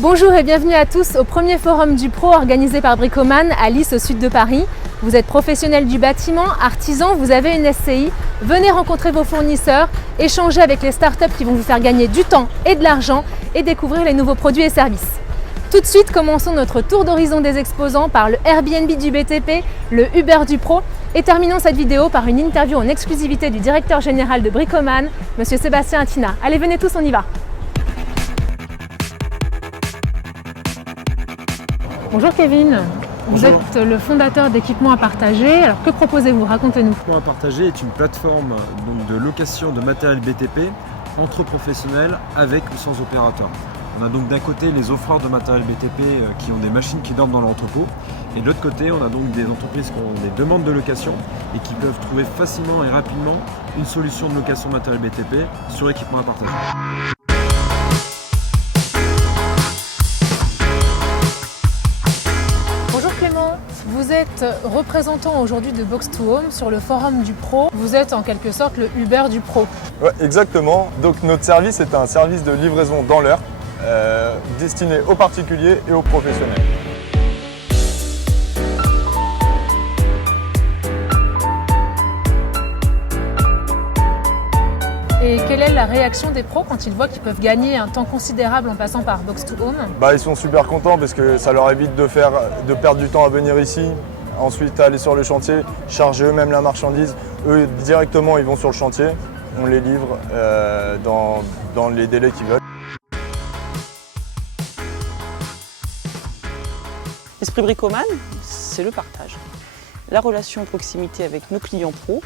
Bonjour et bienvenue à tous au premier forum du Pro organisé par Bricoman à Lys au sud de Paris. Vous êtes professionnel du bâtiment, artisan, vous avez une SCI, venez rencontrer vos fournisseurs, échanger avec les startups qui vont vous faire gagner du temps et de l'argent et découvrir les nouveaux produits et services. Tout de suite, commençons notre tour d'horizon des exposants par le Airbnb du BTP, le Uber du Pro et terminons cette vidéo par une interview en exclusivité du directeur général de Bricoman, Monsieur Sébastien Attina. Allez, venez tous, on y va. Bonjour Kevin, vous êtes le fondateur d'Équipements à partager. Alors que proposez-vous? Racontez-nous. Équipements à partager est une plateforme de location de matériel BTP entre professionnels avec ou sans opérateur. On a donc d'un côté les offreurs de matériel BTP qui ont des machines qui dorment dans l'entrepôt et de l'autre côté on a donc des entreprises qui ont des demandes de location et qui peuvent trouver facilement et rapidement une solution de location de matériel BTP sur Équipements à partager. Vous êtes représentant aujourd'hui de Box2Home sur le forum du Pro. Vous êtes en quelque sorte le Uber du Pro. Ouais, exactement. Donc notre service est un service de livraison dans l'heure destiné aux particuliers et aux professionnels. Et quelle est la réaction des pros quand ils voient qu'ils peuvent gagner un temps considérable en passant par Box2Home? Ils sont super contents parce que ça leur évite de perdre du temps à venir ici, ensuite aller sur le chantier, charger eux-mêmes la marchandise. Eux directement ils vont sur le chantier, on les livre dans les délais qu'ils veulent. L'esprit Bricoman, c'est le partage. La relation proximité avec nos clients pros.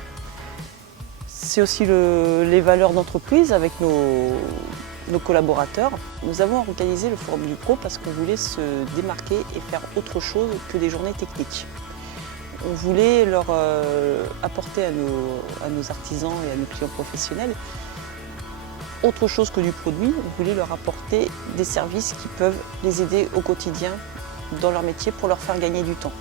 C'est aussi les valeurs d'entreprise avec nos collaborateurs. Nous avons organisé le Forum du Pro parce qu'on voulait se démarquer et faire autre chose que des journées techniques. On voulait leur apporter à nos artisans et à nos clients professionnels autre chose que du produit. On voulait leur apporter des services qui peuvent les aider au quotidien dans leur métier pour leur faire gagner du temps.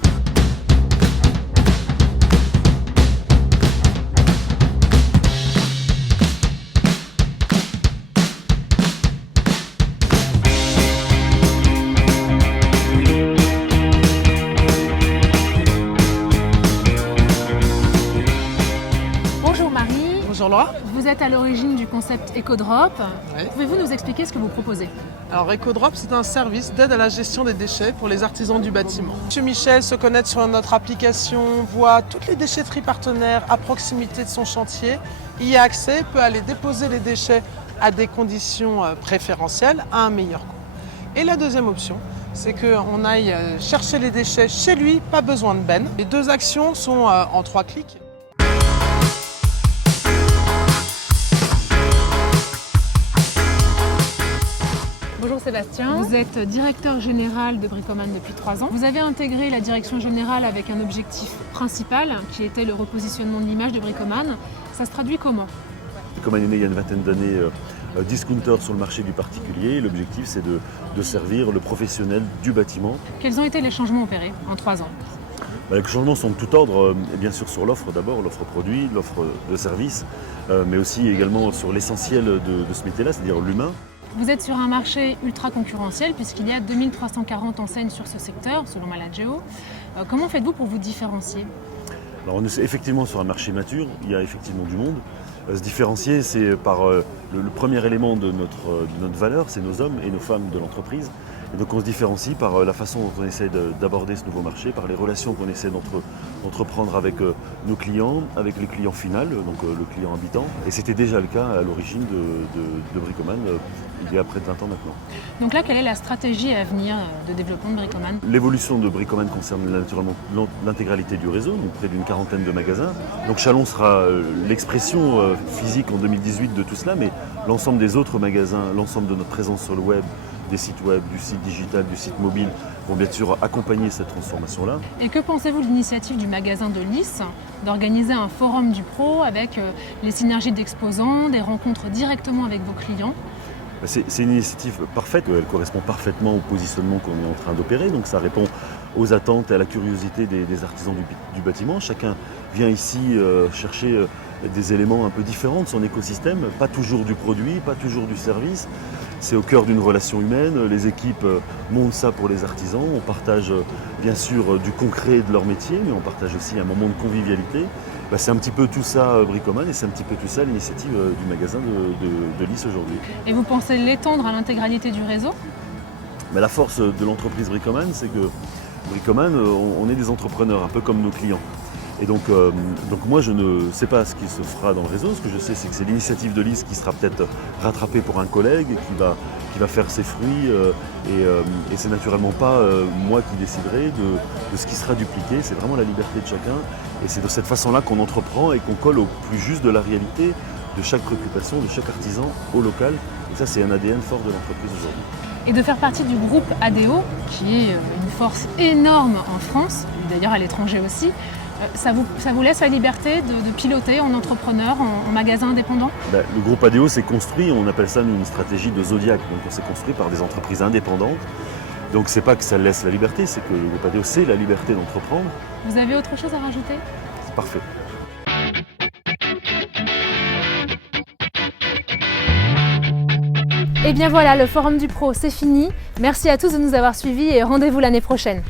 Vous êtes à l'origine du concept EcoDrop. Ouais. Pouvez-vous nous expliquer ce que vous proposez? Alors EcoDrop, c'est un service d'aide à la gestion des déchets pour les artisans du bâtiment. Monsieur Michel se connecte sur notre application, voit toutes les déchetteries partenaires à proximité de son chantier. Il y a accès, peut aller déposer les déchets à des conditions préférentielles à un meilleur coût. Et la deuxième option, c'est qu'on aille chercher les déchets chez lui, pas besoin de benne. Les deux actions sont en 3 clics. Bonjour Sébastien, vous êtes directeur général de Bricoman depuis 3 ans. Vous avez intégré la direction générale avec un objectif principal qui était le repositionnement de l'image de Bricoman. Ça se traduit comment? Bricoman est né il y a une vingtaine d'années discounter sur le marché du particulier. L'objectif c'est de servir le professionnel du bâtiment. Quels ont été les changements opérés en 3 ans? Les changements sont de tout ordre, bien sûr sur l'offre d'abord, l'offre produit, l'offre de service, mais aussi également sur l'essentiel de ce métier-là, c'est-à-dire l'humain. Vous êtes sur un marché ultra concurrentiel puisqu'il y a 2340 enseignes sur ce secteur, selon Malageo. Comment faites-vous pour vous différencier? Alors on est effectivement sur un marché mature, il y a effectivement du monde. Se différencier, c'est par le premier élément de notre valeur, c'est nos hommes et nos femmes de l'entreprise. Et donc on se différencie par la façon dont on essaie d'aborder ce nouveau marché, par les relations qu'on essaie d'entreprendre avec nos clients, avec les clients finaux, donc le client habitant. Et c'était déjà le cas à l'origine de Bricoman, il y a près de 20 ans maintenant. Donc là, quelle est la stratégie à venir de développement de Bricoman? L'évolution de Bricoman concerne naturellement l'intégralité du réseau, donc près d'une 40aine de magasins. Donc Chalon sera l'expression physique en 2018 de tout cela, mais l'ensemble des autres magasins, l'ensemble de notre présence sur le web, des sites web, du site digital, du site mobile vont bien sûr accompagner cette transformation-là. Et que pensez-vous de l'initiative du magasin de Lys d'organiser un forum du pro avec les synergies d'exposants, des rencontres directement avec vos clients? C'est une initiative parfaite, elle correspond parfaitement au positionnement qu'on est en train d'opérer, donc ça répond aux attentes et à la curiosité des artisans du bâtiment. Chacun vient ici chercher des éléments un peu différents de son écosystème, pas toujours du produit, pas toujours du service. C'est au cœur d'une relation humaine, les équipes montent ça pour les artisans, on partage bien sûr du concret de leur métier, mais on partage aussi un moment de convivialité. C'est un petit peu tout ça Bricoman et c'est un petit peu tout ça l'initiative du magasin de Lys aujourd'hui. Et vous pensez l'étendre à l'intégralité du réseau? La force de l'entreprise Bricoman, c'est que Bricoman, on est des entrepreneurs, un peu comme nos clients. Et donc moi, je ne sais pas ce qui se fera dans le réseau. Ce que je sais, c'est que c'est l'initiative de Lys qui sera peut-être rattrapée pour un collègue, qui va faire ses fruits. Et c'est naturellement pas moi qui déciderai de ce qui sera dupliqué. C'est vraiment la liberté de chacun. Et c'est de cette façon-là qu'on entreprend et qu'on colle au plus juste de la réalité de chaque préoccupation, de chaque artisan au local. Et ça, c'est un ADN fort de l'entreprise aujourd'hui. Et de faire partie du groupe ADO, qui est une force énorme en France, d'ailleurs à l'étranger aussi, ça vous laisse la liberté de piloter en entrepreneur, en magasin indépendant? Le groupe ADO s'est construit, on appelle ça une stratégie de Zodiac. Donc on s'est construit par des entreprises indépendantes. Donc c'est pas que ça laisse la liberté, c'est que le groupe ADO, c'est la liberté d'entreprendre. Vous avez autre chose à rajouter? C'est parfait. Et bien voilà, le Forum du Pro, c'est fini. Merci à tous de nous avoir suivis et rendez-vous l'année prochaine.